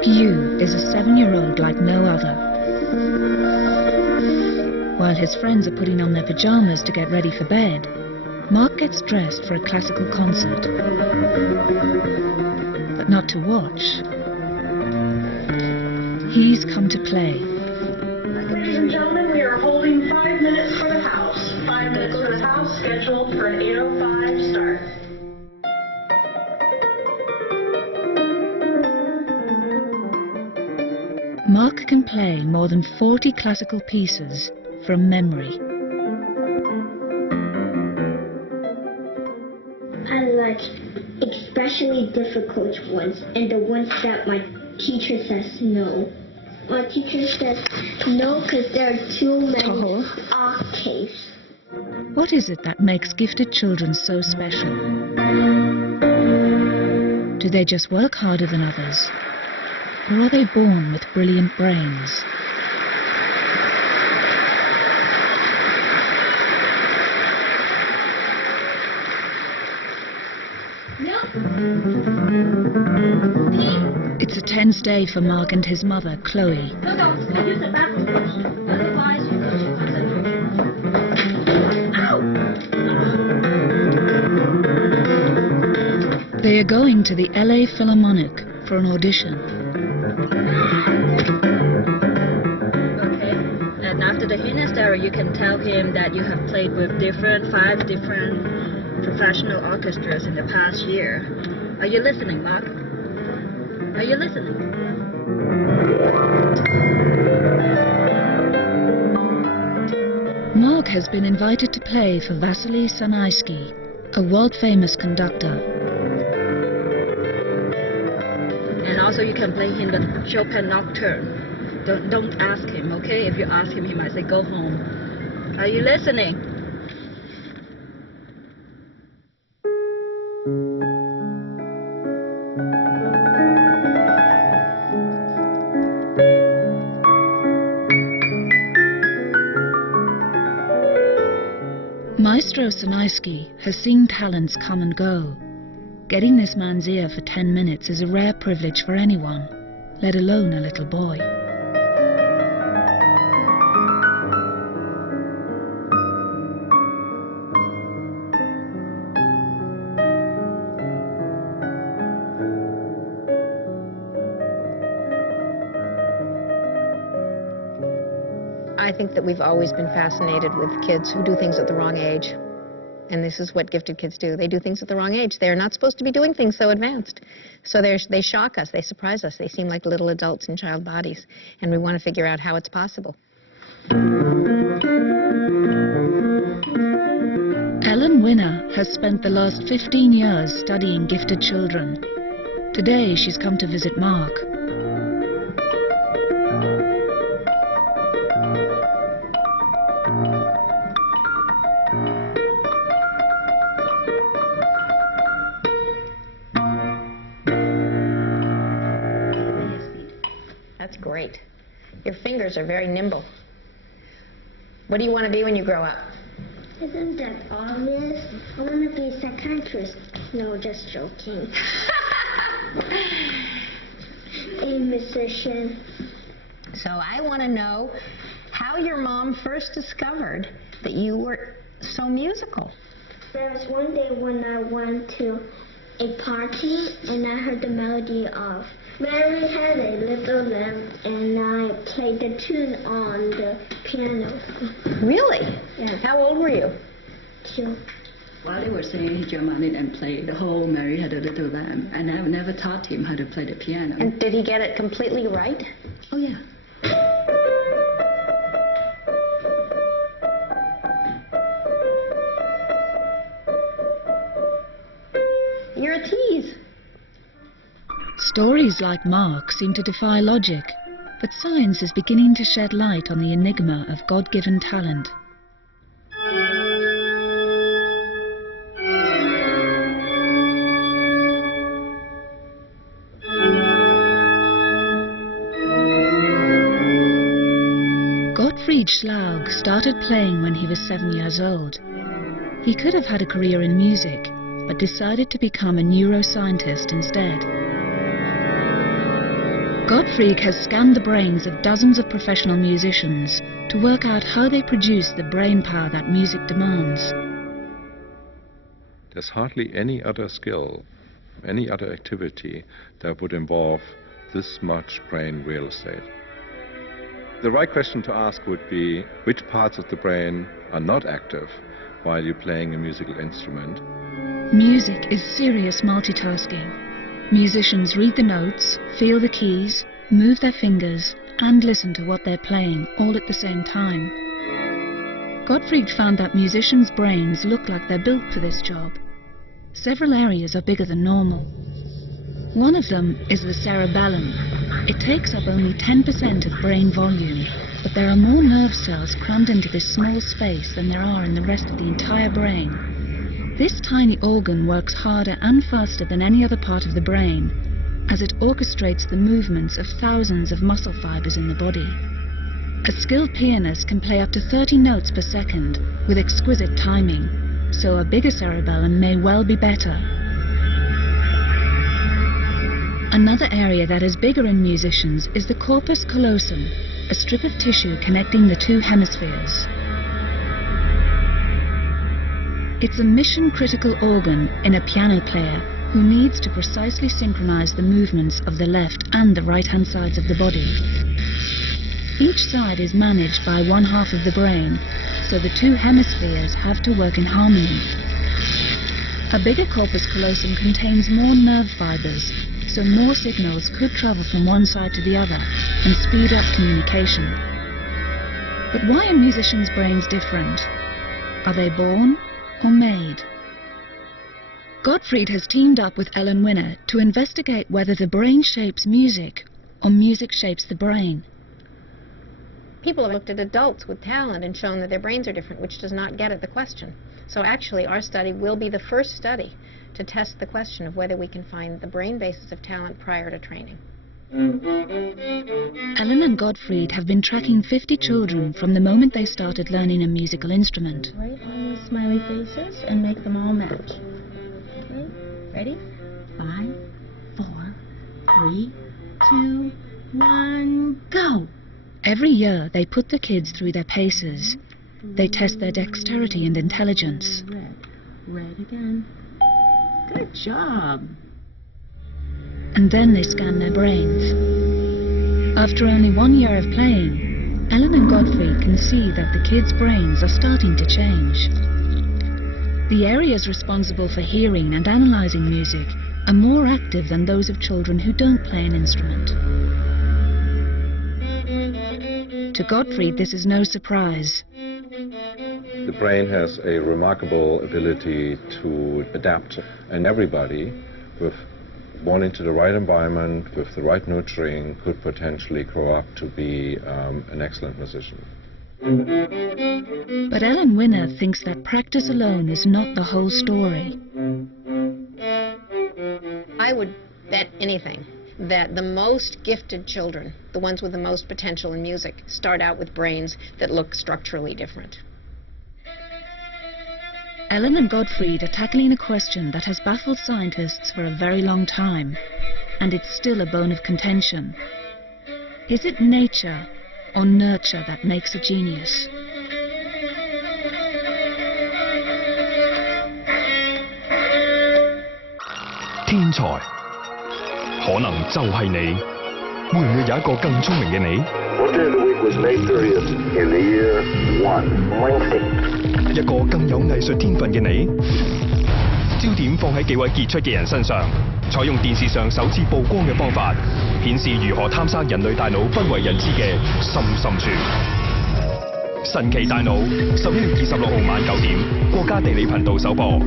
Mark Yu is a 7-year-old like no other. While his friends are putting on their pajamas to get ready for bed, Mark gets dressed for a classical concert. But not to watch. He's come to play. Ladies and gentlemen, we are holding 5 minutes for the house. 5 minutes for the house, scheduled for an 8:05 start. Mark can play more than 40 classical pieces from memory. I like especially difficult ones and the ones that my teacher says no. My teacher says no because there are too many octaves. What is it that makes gifted children so special? Do they just work harder than others? Or are they born with brilliant brains? It's a tense day for Mark and his mother, Chloe. They are going to the LA Philharmonic for an audition. Okay, and after the Hina you can tell him that you have played with 5 different professional orchestras in the past year. Are you listening, Mark? Are you listening? Mark has been invited to play for Vasily Sanaisky, a world-famous conductor. And also you can play him the Chopin Nocturne. Don't ask him, okay? If you ask him, he might say, go home. Are you listening? Maestro Sanaisky has seen talents come and go. Getting this man's ear for 10 minutes is a rare privilege for anyone, let alone a little boy. I think that we've always been fascinated with kids who do things at the wrong age. And this is what gifted kids do. They do things at the wrong age. They're not supposed to be doing things so advanced. So they shock us. They surprise us. They seem like little adults in child bodies. And we want to figure out how it's possible. Ellen Winner has spent the last 15 years studying gifted children. Today she's come to visit Mark. That's great. Your fingers are very nimble. What do you want to be when you grow up? Isn't that obvious? I want to be a psychiatrist. No, just joking. A musician. So I want to know how your mom first discovered that you were so musical. There was one day when I went to a party and I heard the melody of Mary Had a Little Lamb, and I played the tune on the piano. Really? Yeah. How old were you? 2. While they were singing, he jumped and played the whole Mary Had a Little Lamb, and I never taught him how to play the piano. And did he get it completely right? Oh, yeah. You're a tease. Stories like Mark seem to defy logic, but science is beginning to shed light on the enigma of God-given talent. Gottfried Schlaug started playing when he was 7 years old. He could have had a career in music, but decided to become a neuroscientist instead. Gottfried has scanned the brains of dozens of professional musicians to work out how they produce the brain power that music demands. There's hardly any other skill, any other activity that would involve this much brain real estate. The right question to ask would be, which parts of the brain are not active while you're playing a musical instrument? Music is serious multitasking. Musicians read the notes, feel the keys, move their fingers, and listen to what they're playing, all at the same time. Gottfried found that musicians' brains look like they're built for this job. Several areas are bigger than normal. One of them is the cerebellum. It takes up only 10% of brain volume, but there are more nerve cells crammed into this small space than there are in the rest of the entire brain. This tiny organ works harder and faster than any other part of the brain, as it orchestrates the movements of thousands of muscle fibers in the body. A skilled pianist can play up to 30 notes per second with exquisite timing, so a bigger cerebellum may well be better. Another area that is bigger in musicians is the corpus callosum, a strip of tissue connecting the two hemispheres. It's a mission-critical organ in a piano player who needs to precisely synchronize the movements of the left and the right-hand sides of the body. Each side is managed by one half of the brain, so the two hemispheres have to work in harmony. A bigger corpus callosum contains more nerve fibers, so more signals could travel from one side to the other and speed up communication. But why are musicians' brains different? Are they born or made? Gottfried has teamed up with Ellen Winner to investigate whether the brain shapes music or music shapes the brain. People have looked at adults with talent and shown that their brains are different, which does not get at the question. So actually, our study will be the first study to test the question of whether we can find the brain basis of talent prior to training. Ellen and Gottfried have been tracking 50 children from the moment they started learning a musical instrument. Right on the smiley faces and make them all match. Okay, ready? 5, 4, 3, 2, 1, go! Every year, they put the kids through their paces. They test their dexterity and intelligence. Red again. Good job. And then they scan their brains. After only 1 year of playing, Ellen and Gottfried can see that the kids' brains are starting to change. The areas responsible for hearing and analyzing music are more active than those of children who don't play an instrument. To Gottfried, this is no surprise. The brain has a remarkable ability to adapt, and everybody with born into the right environment, with the right nurturing, could potentially grow up to be an excellent musician. But Ellen Winner thinks that practice alone is not the whole story. I would bet anything that the most gifted children, the ones with the most potential in music, start out with brains that look structurally different. Ellen and Gottfried are tackling a question that has baffled scientists for a very long time, and it's still a bone of contention. Is it nature or nurture that makes a genius? 天才可能就係你，會唔會有一個更聰明嘅你？ What day of the week was May 30th in the year 1? Wednesday. 一個更有藝術天分嘅你？焦點放喺幾位傑出嘅人身上，採用電視上首次曝光嘅方法，顯示如何探測人類大腦不為人知嘅深處。神奇大腦，11月26號晚9點，國家地理頻道首播。